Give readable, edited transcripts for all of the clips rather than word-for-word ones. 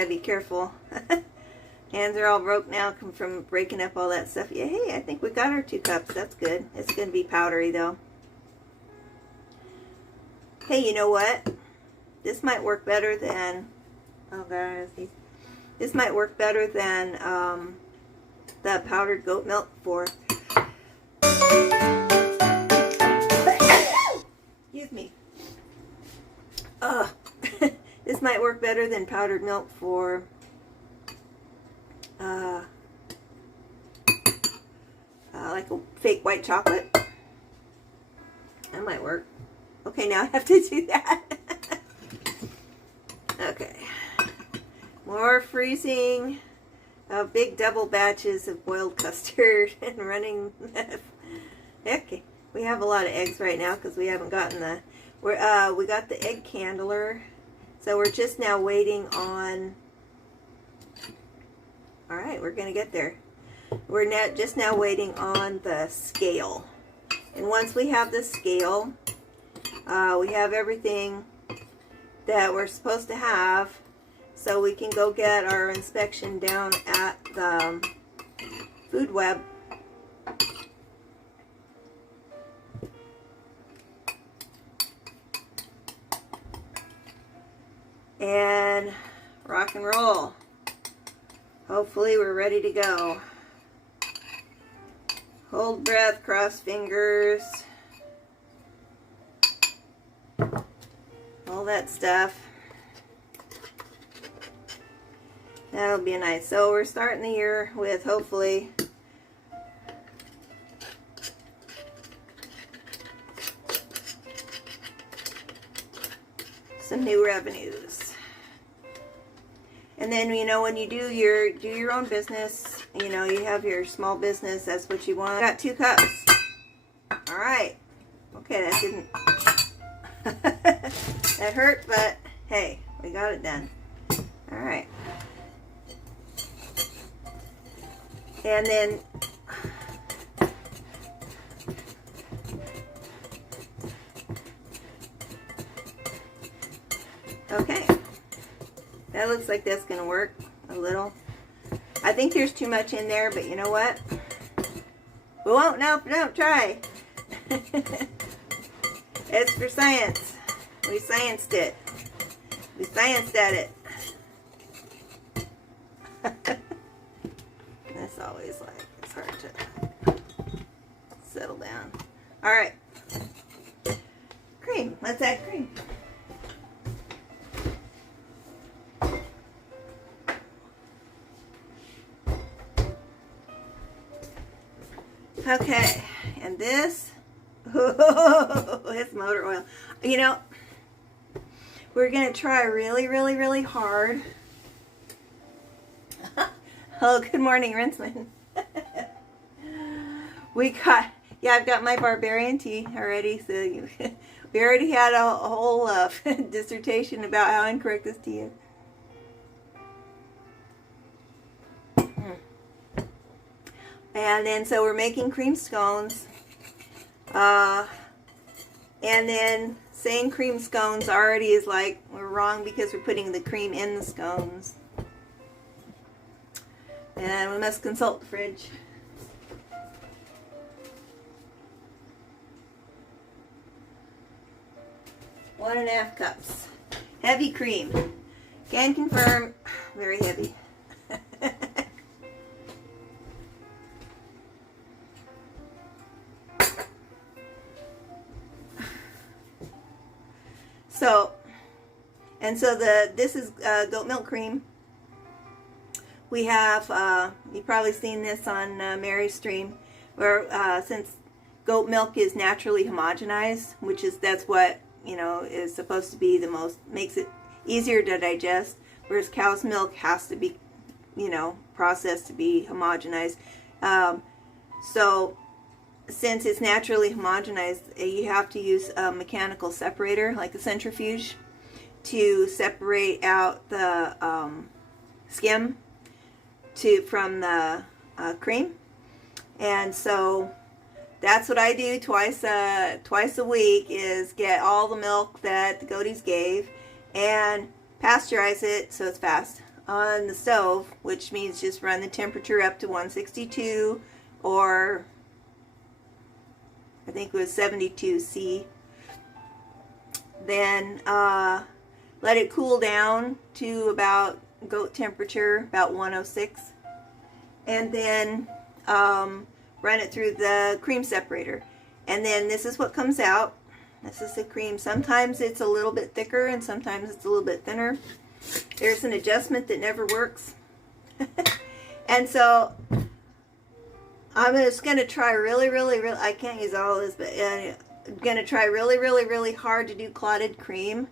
gotta be careful. Hands are all broke now from breaking up all that stuff. Yeah, hey, I think we got our 2 cups. That's good. It's gonna be powdery though. Hey, you know what? This might work better than, oh guys, this might work better than the powdered goat milk for, excuse me. This might work better than powdered milk for like a fake white chocolate. That might work. Okay, now I have to do that. Okay. More freezing of big double batches of boiled custard and running. Okay, we have a lot of eggs right now because we haven't gotten the. We got the egg candler, so we're just now waiting on. All right, we're gonna get there. We're just now waiting on the scale, and once we have the scale, we have everything that we're supposed to have, so we can go get our inspection down at the food web. And rock and roll. Hopefully we're ready to go. Hold breath, cross fingers. All that stuff. That'll be nice. So we're starting the year with hopefully some new revenues. And then, you know, when you do your own business, you know, you have your small business, that's what you want. Got 2 cups. All right. Okay, that didn't that hurt, but hey, we got it done. All right. And then okay. That looks like that's going to work a little. I think there's too much in there, but you know what? We won't know if we don't try. It's for science. We scienced it. We scienced at it. That's always like, it's hard to settle down. All right. Cream. Let's add cream. Okay, and this, it's motor oil. You know, we're going to try really, really, really hard. Oh, good morning, Rinsman. I've got my barbarian tea already. So we already had a whole dissertation about how incorrect this tea is. And then, so we're making cream scones. And then saying cream scones already is like, we're wrong because we're putting the cream in the scones. And we must consult the fridge. One and a half cups. Heavy cream. Can confirm, very heavy. So this is goat milk cream. We have, you've probably seen this on Mary's stream, where since goat milk is naturally homogenized, that's what, you know, is supposed to be the most, makes it easier to digest, whereas cow's milk has to be, you know, processed to be homogenized. So since it's naturally homogenized, you have to use a mechanical separator, like a centrifuge, to separate out the skim from the cream. And so that's what I do twice a week, is get all the milk that the goaties gave and pasteurize it so it's fast. on the stove, which means just run the temperature up to 162, or I think it was 72°C. Then let it cool down to about goat temperature, about 106. And then run it through the cream separator. And then this is what comes out. This is the cream. Sometimes it's a little bit thicker and sometimes it's a little bit thinner. There's an adjustment that never works. And so I'm just going to try really, I can't use all of this, but I'm going to try really hard to do clotted cream.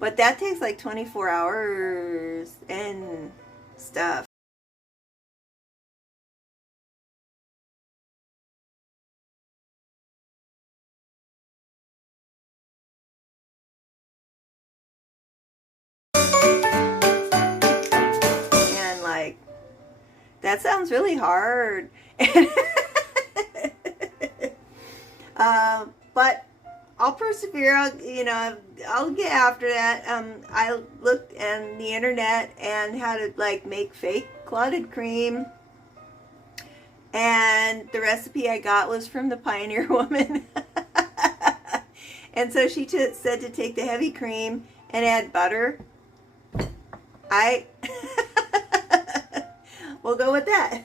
But that takes like 24 hours and stuff. And like, that sounds really hard. But I'll persevere. I'll get after that. I looked on the internet and how to like make fake clotted cream, and the recipe I got was from the Pioneer Woman. And so she said to take the heavy cream and add butter. We'll go with that.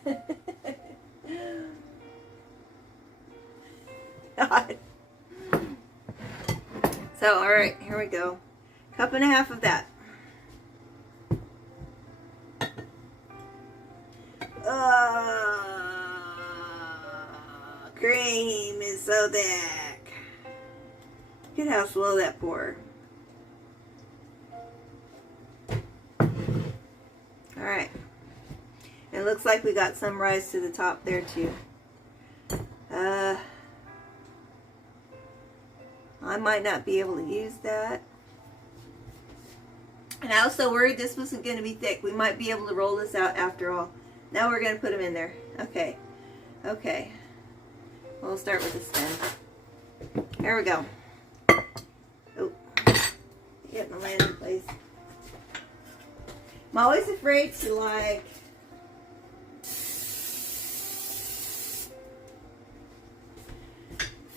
God. So, all right, here we go. 1.5 cups of that. Cream is so thick. Look at how slow that pour. All right. It looks like we got some rise to the top there too. I might not be able to use that. And I was so worried this wasn't going to be thick. We might be able to roll this out after all. Now we're going to put them in there. Okay. Okay. We'll start with this then. Here we go. Oh. Get my land in place. I'm always afraid to like...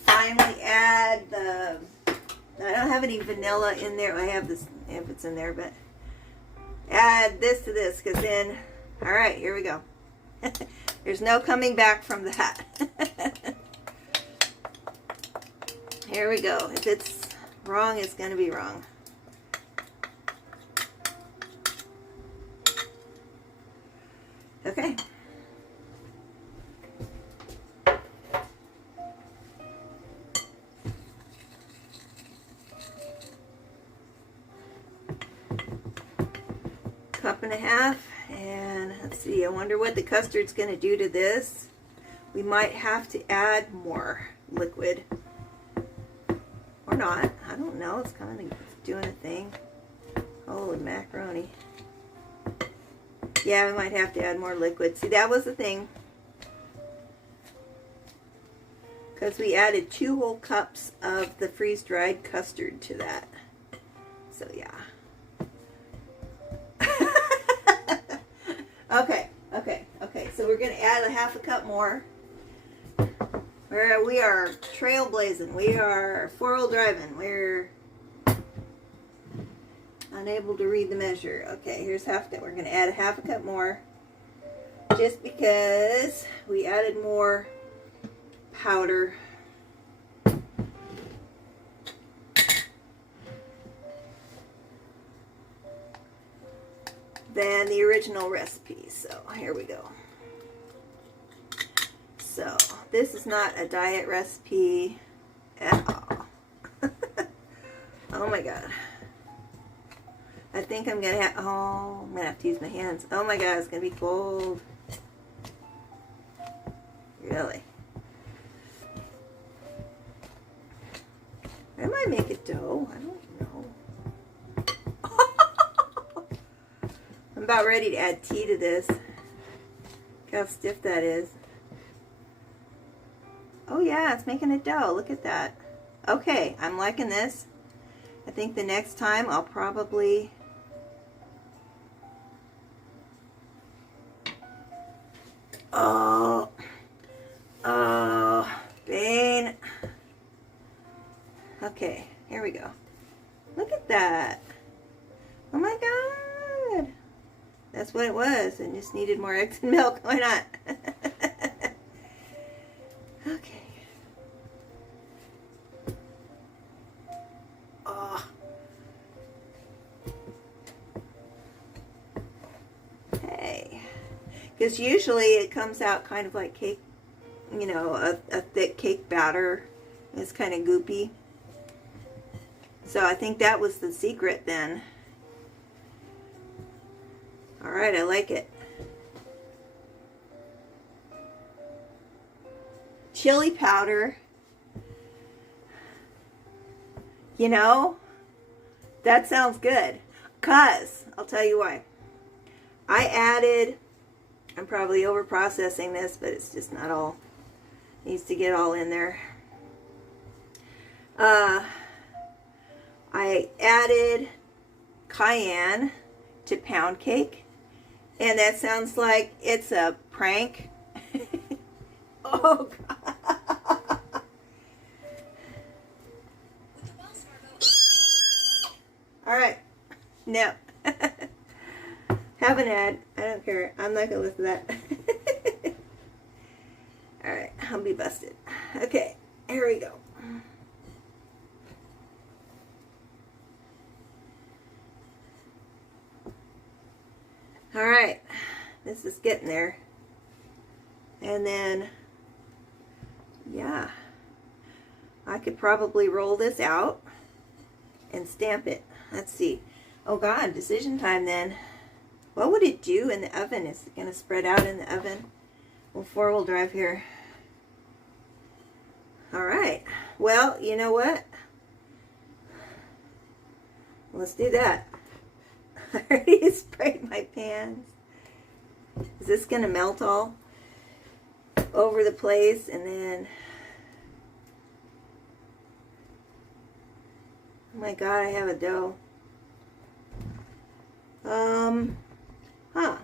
finally add the... I don't have any vanilla in there. I have this if it's in there, but add this to this, because then, all right, here we go. There's no coming back from that. Here we go. If it's wrong, it's going to be wrong. Okay. Cup and a half, and let's see, I wonder what the custard's going to do to this. We might have to add more liquid, or not. I don't know. It's kind of doing a thing. Holy macaroni. Yeah, we might have to add more liquid. See, that was the thing, because we added 2 whole cups of the freeze-dried custard to that. So yeah. Okay, so we're going to add 1/2 cup more. We are trailblazing. We are 4-wheel driving. We're unable to read the measure. Okay, here's 1/2 cup. We're going to add 1/2 cup more, just because we added more powder. Than the original recipe. So here we go. So this is not a diet recipe at all. Oh my god. I think I'm gonna have, I'm gonna have to use my hands. Oh my god, it's gonna be cold. Really? I might make it dough. I don't know. I'm about ready to add tea to this. Look how stiff that is. Oh yeah, it's making a dough. Look at that. Okay, I'm liking this. I think the next time I'll probably Okay, here we go. Look at that. Oh my God. That's what it was. It just needed more eggs and milk. Why not? Okay. Oh. Hey. Because usually it comes out kind of like cake, you know, a thick cake batter. It's kind of goopy. So I think that was the secret then. All right, I like it. Chili powder. You know, that sounds good. 'Cause, I'll tell you why. I added, I'm probably over processing this, but it's just not all, needs to get all in there. I added cayenne to pound cake, and that sounds like it's a prank. Oh God. All right, no. Have an ad. I don't care. I'm not gonna listen to that. All right, I'll be busted. Okay, here we go. All right, this is getting there. And then, yeah, I could probably roll this out and stamp it. Let's see. Oh God, decision time then. What would it do in the oven? Is it gonna spread out in the oven? Well, 4-wheel drive here. All right, well, you know what? Let's do that. I already sprayed my pans. Is this gonna melt all over the place? And then, oh my God, I have a dough. Huh.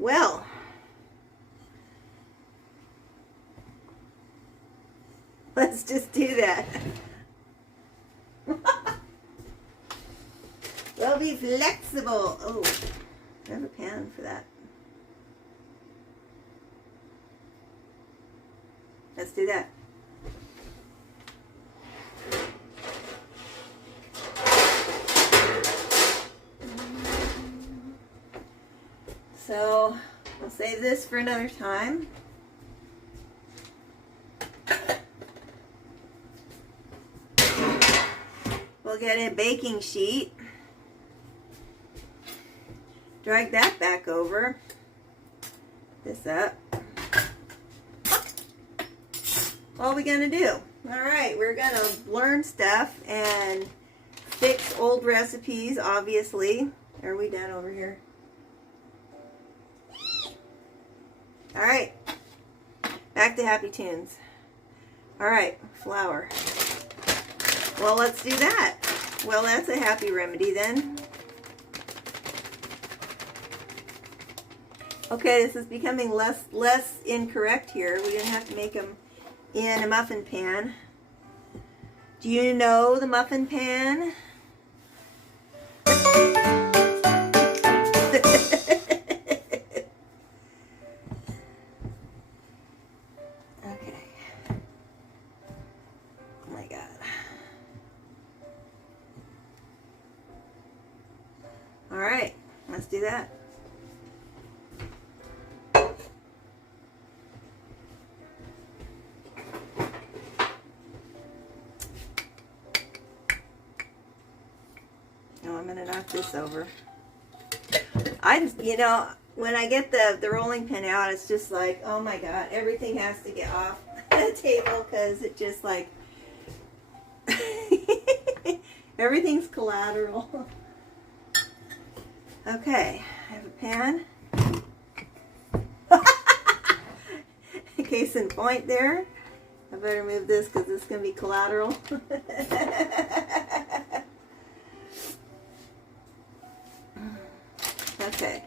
Well, let's just do that. We'll be flexible. Oh, I have a pan for that. Let's do that. So, I'll save this for another time. We'll get a baking sheet. Drag that back over. This up. What are we gonna do? All right, we're gonna learn stuff and fix old recipes, obviously. Are we done over here? All right, back to Happy Tunes. All right, flour. Well, let's do that. Well, that's a happy remedy then. Okay, this is becoming less incorrect here. We didn't have to make them in a muffin pan. Do you know the muffin pan? Alright, let's do that. Now I'm going to knock this over. You know, when I get the rolling pin out, it's just like, oh my God, everything has to get off the table because it just like, everything's collateral. Okay, I have a pan. Case in point there. I better move this because it's going to be collateral. Okay.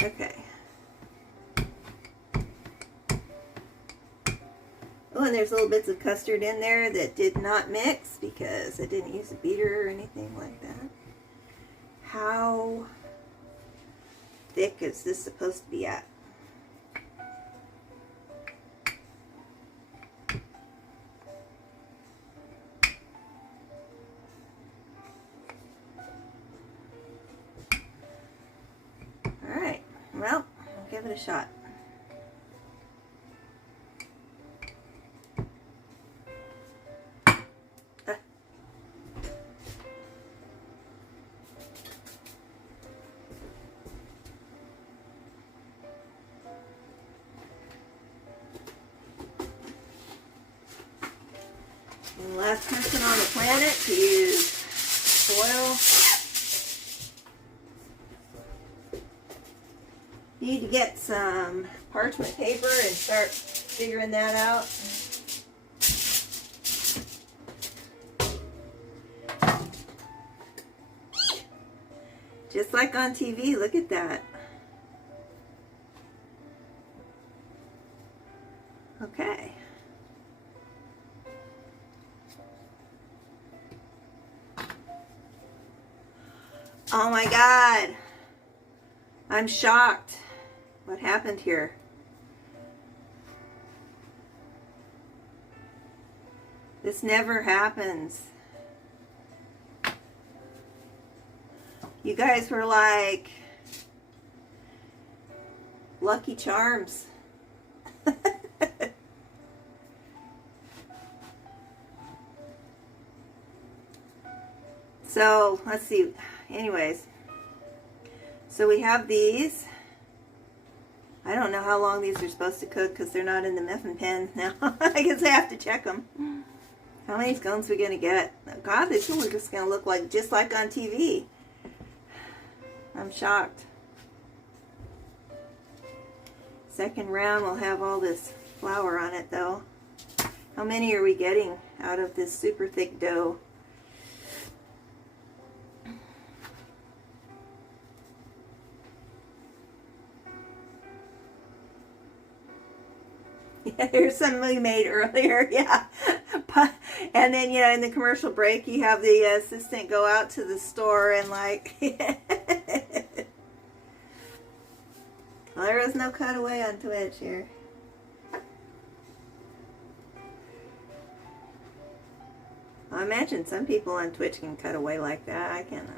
Okay. Oh, and there's little bits of custard in there that did not mix because I didn't use a beater or anything like that. How thick is this supposed to be at? Alright, well, I'll give it a shot. I'm the last person on the planet to use foil. Need to get some parchment paper and start figuring that out. Just like on TV, look at that. Okay. Oh my God. I'm shocked. What happened here? This never happens. You guys were like Lucky Charms. So, let's see. Anyways, so we have these. I don't know how long these are supposed to cook because they're not in the muffin pan now. I guess I have to check them. How many scones are we going to get? God, this one is just going to look like just like on TV. I'm shocked. Second round will have all this flour on it though. How many are we getting out of this super thick dough? Yeah, here's some we made earlier, yeah. And then, you know, in the commercial break, you have the assistant go out to the store and like... Well, there is no cutaway on Twitch here. I imagine some people on Twitch can cut away like that. I can't.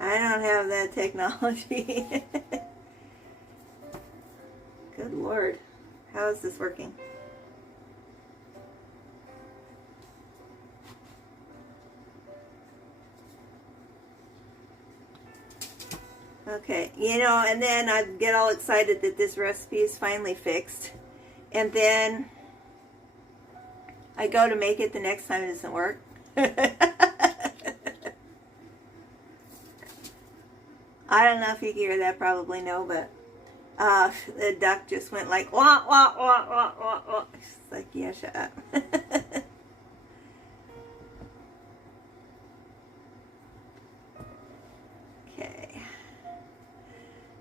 I don't have that technology. Good Lord. How is this working? Okay, you know, and then I get all excited that this recipe is finally fixed. And then I go to make it the next time it doesn't work. I don't know if you can hear that, probably no, but the duck just went like, wah, wah, wah, wah, wah, wah. It's like, yeah, shut up. Okay.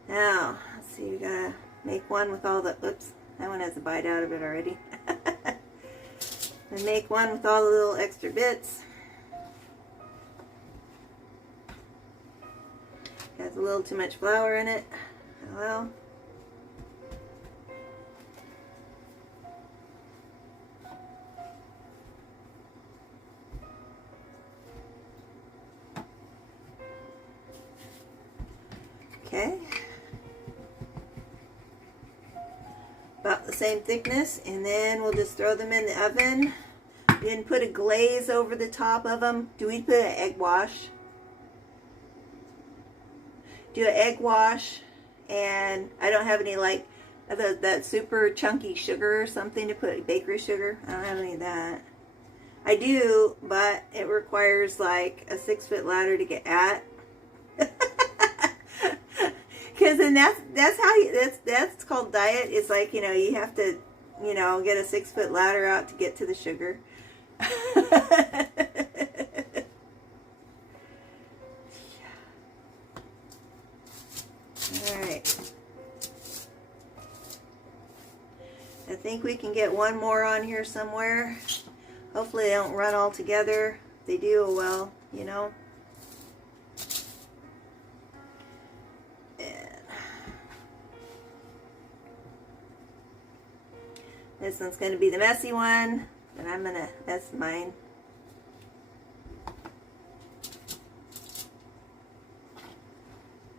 Now, let's see, we gotta make one with all the, oops, that one has a bite out of it already. And make one with all the little extra bits. Has a little too much flour in it. Oh well. Okay. About the same thickness, and then we'll just throw them in the oven. Then put a glaze over the top of them. Do we put an egg wash? Do an egg wash, and I don't have any like that super chunky sugar or something to put, bakery sugar. I don't have any of that. I do, but it requires like a 6-foot ladder to get at. Because then that's how you, that's called diet. It's like, you know, you have to, you know, get a 6-foot ladder out to get to the sugar. Alright. I think think we can get one more on here somewhere. Hopefully they don't run all together. If they do, oh well, you know. And this one's going to be the messy one. And that's mine.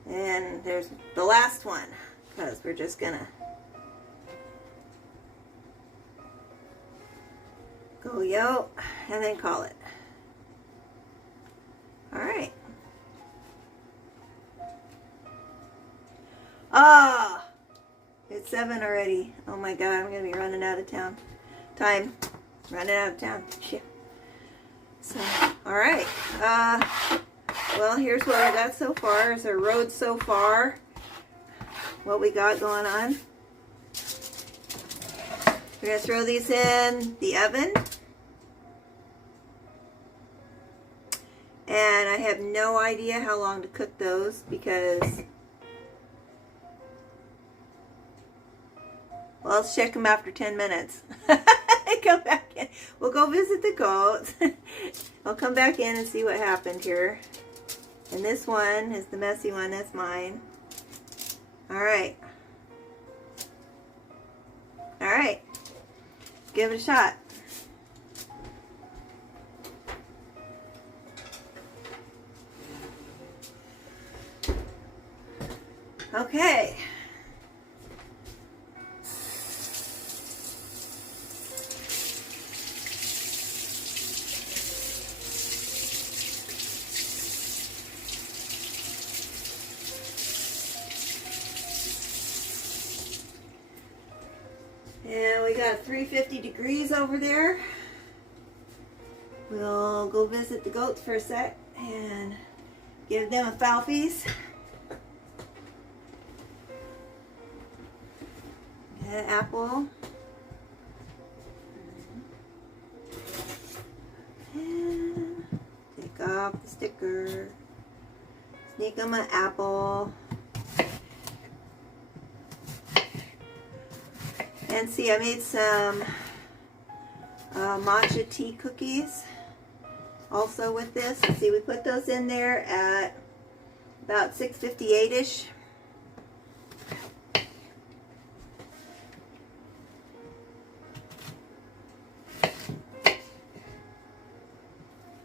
And there's the last one, because we're just gonna go yo and then call it. Alright. Ah! It's 7 already. Oh my god, I'm gonna be running out of time. Running out of town. Shit. So, alright. Well, here's what I got so far. Is our road so far. What we got going on. We're going to throw these in the oven. And I have no idea how long to cook those because... Well, let's check them after 10 minutes. Come back in. We'll go visit the goats. I'll come back in and see what happened here. And this one is the messy one. That's mine. Alright. Alright. Give it a shot. Okay. And we got 350 degrees over there. We'll go visit the goats for a sec and give them a falfies. Get an apple. And take off the sticker. Sneak them an apple. And see, I made some matcha tea cookies also with this. See, we put those in there at about 6:58-ish.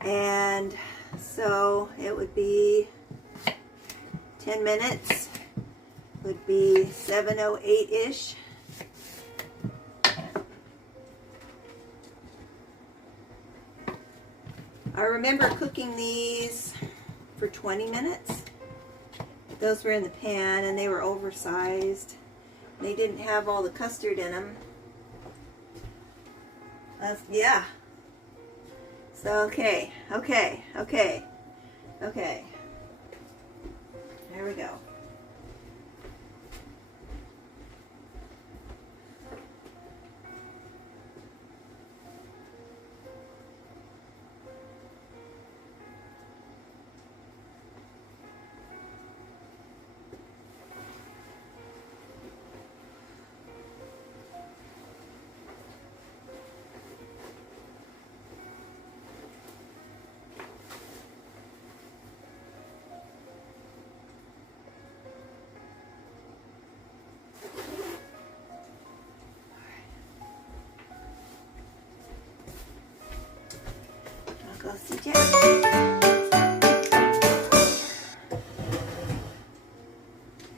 And so it would be 10 minutes, would be 7:08-ish. I remember cooking these for 20 minutes. Those were in the pan and they were oversized. They didn't have all the custard in them. Yeah. So, okay. There we go. Go see Jack.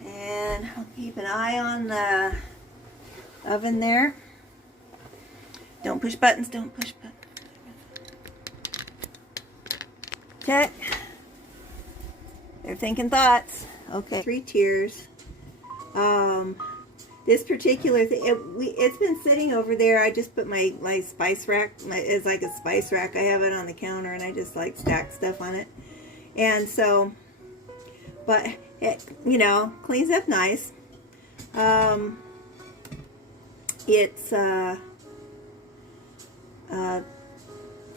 And I'll keep an eye on the oven there. Don't push buttons, don't push buttons. Check. They're thinking thoughts. Okay. 3 tiers. This particular thing, it's been sitting over there. I just put my spice rack, it's like a spice rack. I have it on the counter and I just like stack stuff on it. And so, but it, you know, cleans up nice. It's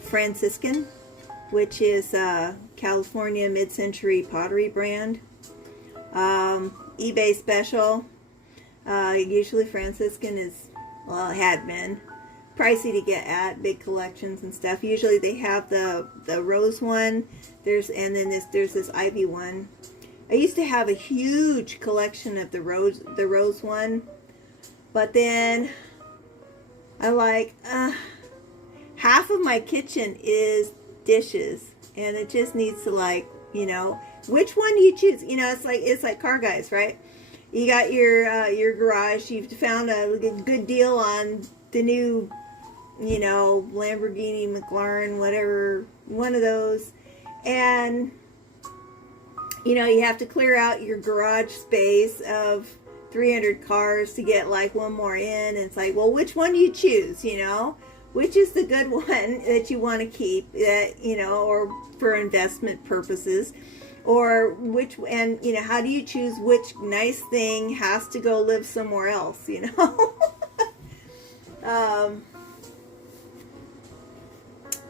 Franciscan, which is California mid-century pottery brand. eBay special. Usually Franciscan is Well, it had been pricey to get at big collections and stuff. Usually they have the rose one. There's this ivy one. I used to have a huge collection of the rose one, but then I like half of my kitchen is dishes, and it just needs to, like, you know, which one do you choose? You know, it's like car guys, right? You got your garage. You've found a good deal on the new, you know, Lamborghini, McLaren, whatever, one of those, and you know, you have to clear out your garage space of 300 cars to get like one more in. And it's like, well, which one do you choose? You know, which is the good one that you want to keep, that, you know, or for investment purposes, or which, and you know, how do you choose which nice thing has to go live somewhere else? You know.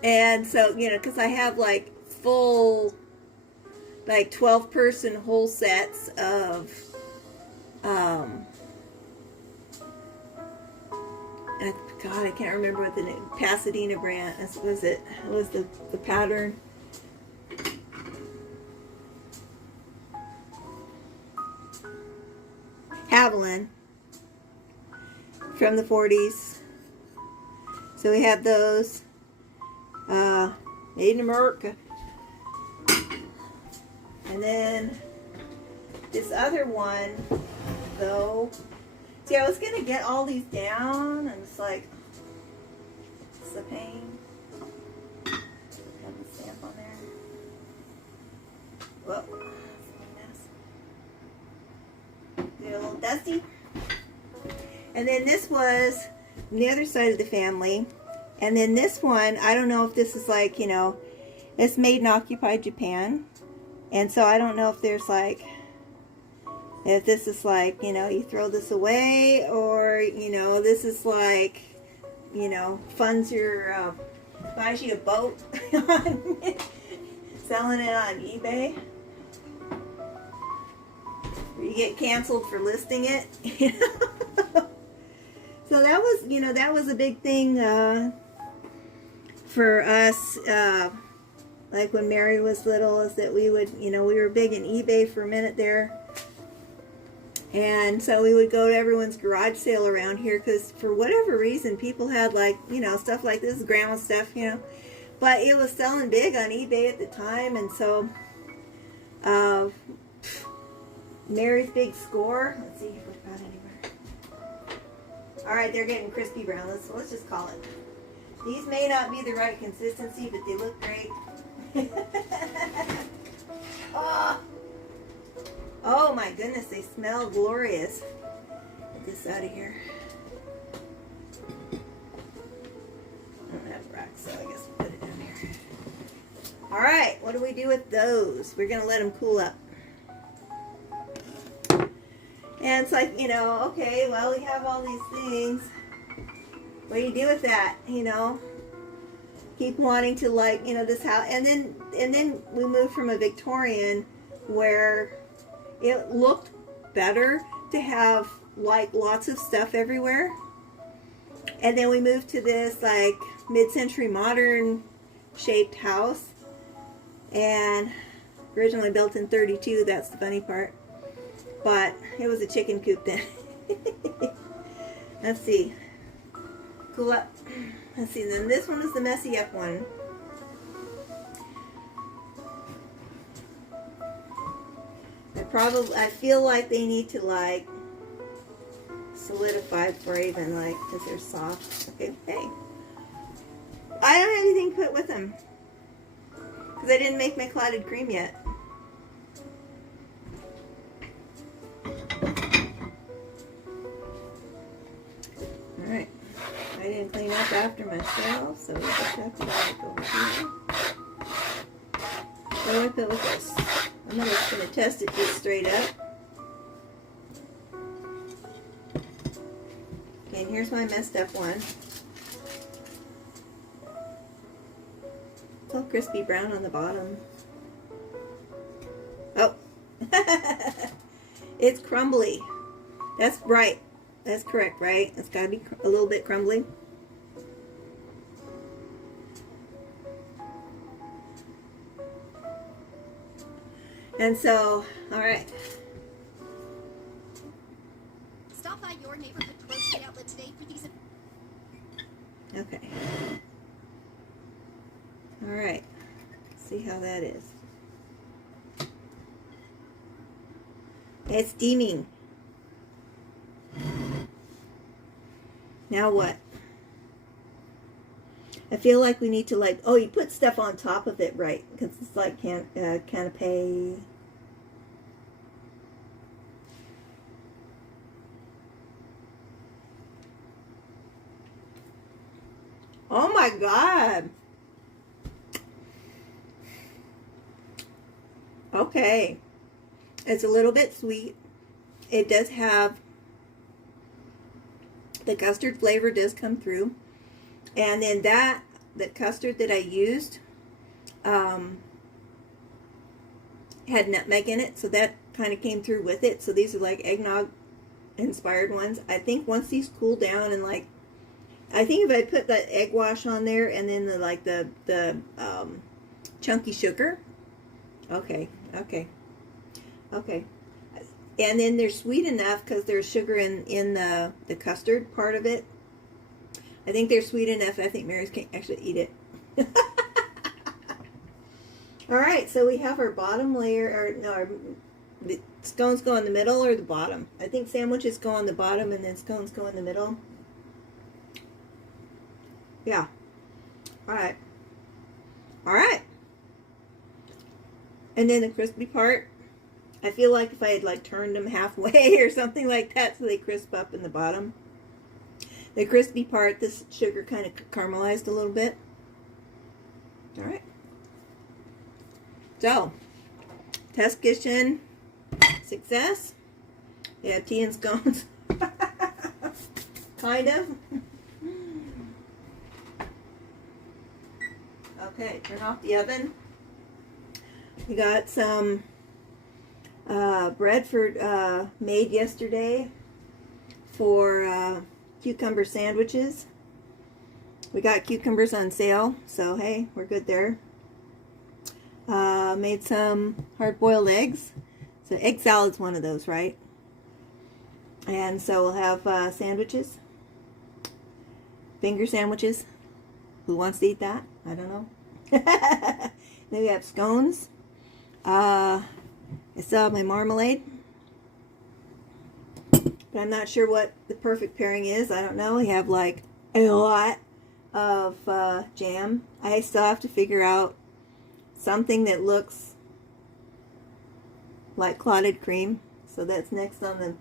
And so, you know, because I have like full, like 12-person whole sets of, God, I can't remember what the name, Pasadena brand, was it? What was the pattern? Haviland from the 40s. So we have those, made in America. And then this other one, though, see, I was going to get all these down, and it's like, it's a pain. Have the stamp on there. Whoa, that's a mess. Get a little dusty. And then this was on the other side of the family. And then this one, I don't know if this is like, you know, it's made in occupied Japan. And so I don't know if there's like, if this is like, you know, you throw this away, or, you know, this is like, you know, funds your, buys you a boat on selling it on eBay. Or you get canceled for listing it. So that was, you know, that was a big thing for us, like when Mary was little, is that we would, you know, we were big in eBay for a minute there. And so we would go to everyone's garage sale around here, because for whatever reason, people had, like, you know, stuff like this, grandma stuff, you know. But it was selling big on eBay at the time, and so Mary's big score. Let's see if we've got anywhere. All right, they're getting crispy brown. Let's just call it. These may not be the right consistency, but they look great. Oh my goodness, they smell glorious. Get this out of here. I don't have a rack, so I guess we'll put it down here. All right, what do we do with those? We're gonna let them cool up. And it's like, you know, okay, well, we have all these things. What do you do with that? You know, keep wanting to, like, you know, this house, and then we moved from a Victorian where it looked better to have like lots of stuff everywhere, and then we moved to this like mid-century modern shaped house, and originally built in 32. That's the funny part, but it was a chicken coop then. Let's see, cool up. Let's see, then this one is the messy up one. I feel like they need to, like, solidify before I even, like, because they're soft. Okay, hey. I don't have anything to put with them, because I didn't make my clotted cream yet. Alright. I didn't clean up after myself, so we just have to, like, over here. What do I put with this? I'm just going to test it just straight up. Okay, and here's my messed up one. It's all crispy brown on the bottom. Oh. It's crumbly. That's right. That's correct, right? It's got to be a little bit crumbly. And so, all right. Stop by your neighborhood grocery outlet today for these. Okay. All right. See how that is. It's steaming. Now what? I feel like we need to like, oh, you put stuff on top of it, right? Because it's like canapé. Oh my God. Okay. It's a little bit sweet. It does have, the custard flavor does come through. And then that custard that I used had nutmeg in it. So that kind of came through with it. So these are like eggnog inspired ones. I think once these cool down and like, I think if I put that egg wash on there and then the chunky sugar. Okay. And then they're sweet enough because there's sugar in the custard part of it. I think they're sweet enough. I think Mary's can't actually eat it. All right, so we have our bottom layer, or no, the scones go in the middle or the bottom. I think sandwiches go on the bottom and then scones go in the middle. Yeah. All right. And then the crispy part, I feel like if I had like turned them halfway or something like that so they crisp up in the bottom. The crispy part, this sugar kind of caramelized a little bit. All right. So, test kitchen success. Yeah, tea and scones. Kind of. Okay, turn off the oven. We got some bread made yesterday for cucumber sandwiches. We got cucumbers on sale, so hey, we're good there. Made some hard-boiled eggs. So egg salad's one of those, right? And so we'll have sandwiches. Finger sandwiches. Who wants to eat that? I don't know. Then we have scones. I still have my marmalade. But I'm not sure what the perfect pairing is. I don't know. We have like a lot of jam. I still have to figure out something that looks like clotted cream. So that's next on the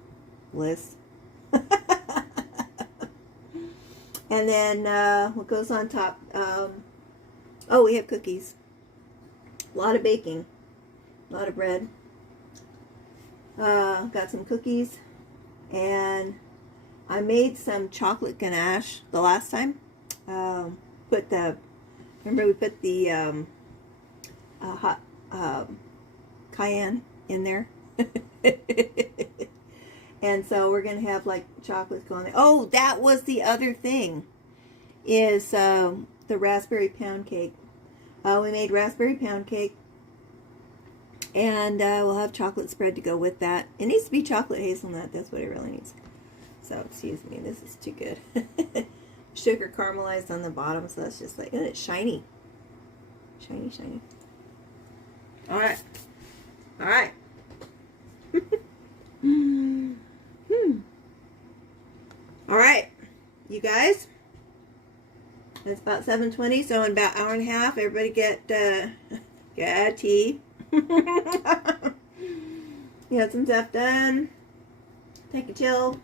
list. And then what goes on top? Oh, we have cookies. A lot of baking. A lot of bread. Got some cookies. And I made some chocolate ganache the last time. Remember we put the hot cayenne in there. And so we're going to have like chocolate going there. Oh, that was the other thing, is the raspberry pound cake. We made raspberry pound cake. And we'll have chocolate spread to go with that. It needs to be chocolate hazelnut. That's what it really needs. So, excuse me. This is too good. Sugar caramelized on the bottom. So that's just like, and it's shiny. Shiny, shiny. All right. All right. All right. You guys. It's about 7:20. So in about an hour and a half, everybody get tea. Get some stuff done. Take a chill.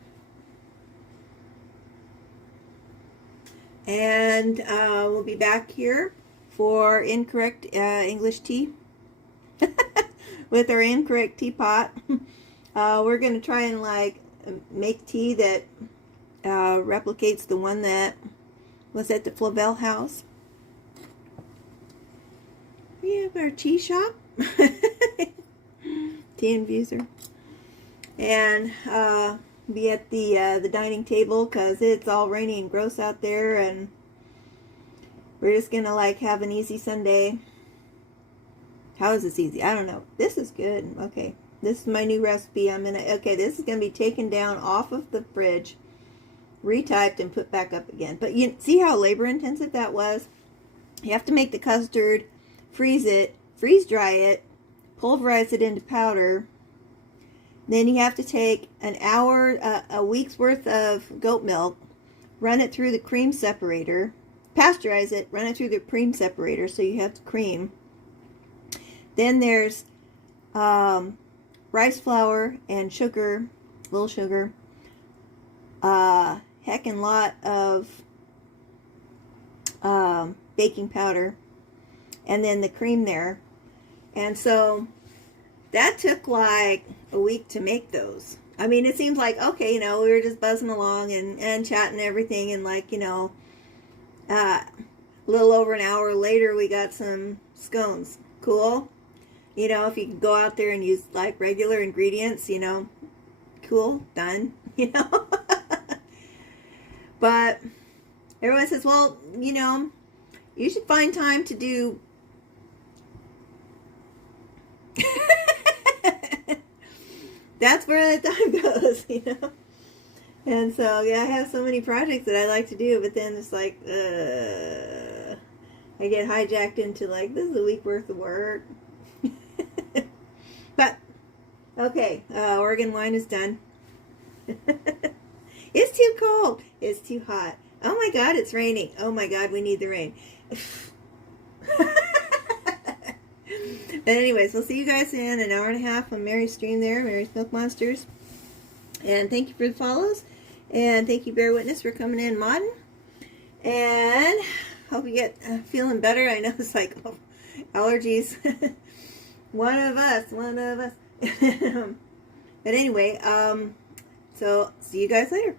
And we'll be back here for incorrect English tea. With our incorrect teapot. We're going to try and like make tea that replicates the one that was at the Flavel house. We have our tea shop. Tea infuser. And be at the dining table because it's all rainy and gross out there, and we're just gonna like have an easy Sunday. How is this easy? I don't know. This is good. Okay, this is my new recipe. Okay, this is gonna be taken down off of the fridge, retyped, and put back up again. But you see how labor intensive that was? You have to make the custard, freeze it, freeze dry it, pulverize it into powder. Then you have to take an hour, a week's worth of goat milk, run it through the cream separator, pasteurize it, run it through the cream separator so you have the cream. Then there's rice flour and sugar, little sugar, heckin' lot of baking powder, and then the cream there. And so that took like a week to make those. I mean, it seems like, okay, you know, we were just buzzing along and chatting and everything, and like, you know, a little over an hour later we got some scones. Cool. You know, if you could go out there and use like regular ingredients, you know, cool, done, you know. But everyone says, well, you know, you should find time to do that's where the time goes, you know. And so, yeah, I have so many projects that I like to do, but then it's like, I get hijacked into like, this is a week worth of work. But, okay, Oregon wine is done. It's too cold. It's too hot. Oh my God, it's raining. Oh my God, we need the rain. But anyways, we'll see you guys in an hour and a half on Mary's stream there, Mary's Milk Monsters. And thank you for the follows. And thank you, Bear Witness, for coming in modding. And hope you get feeling better. I know it's like, oh, allergies. One of us. But anyway, so see you guys later.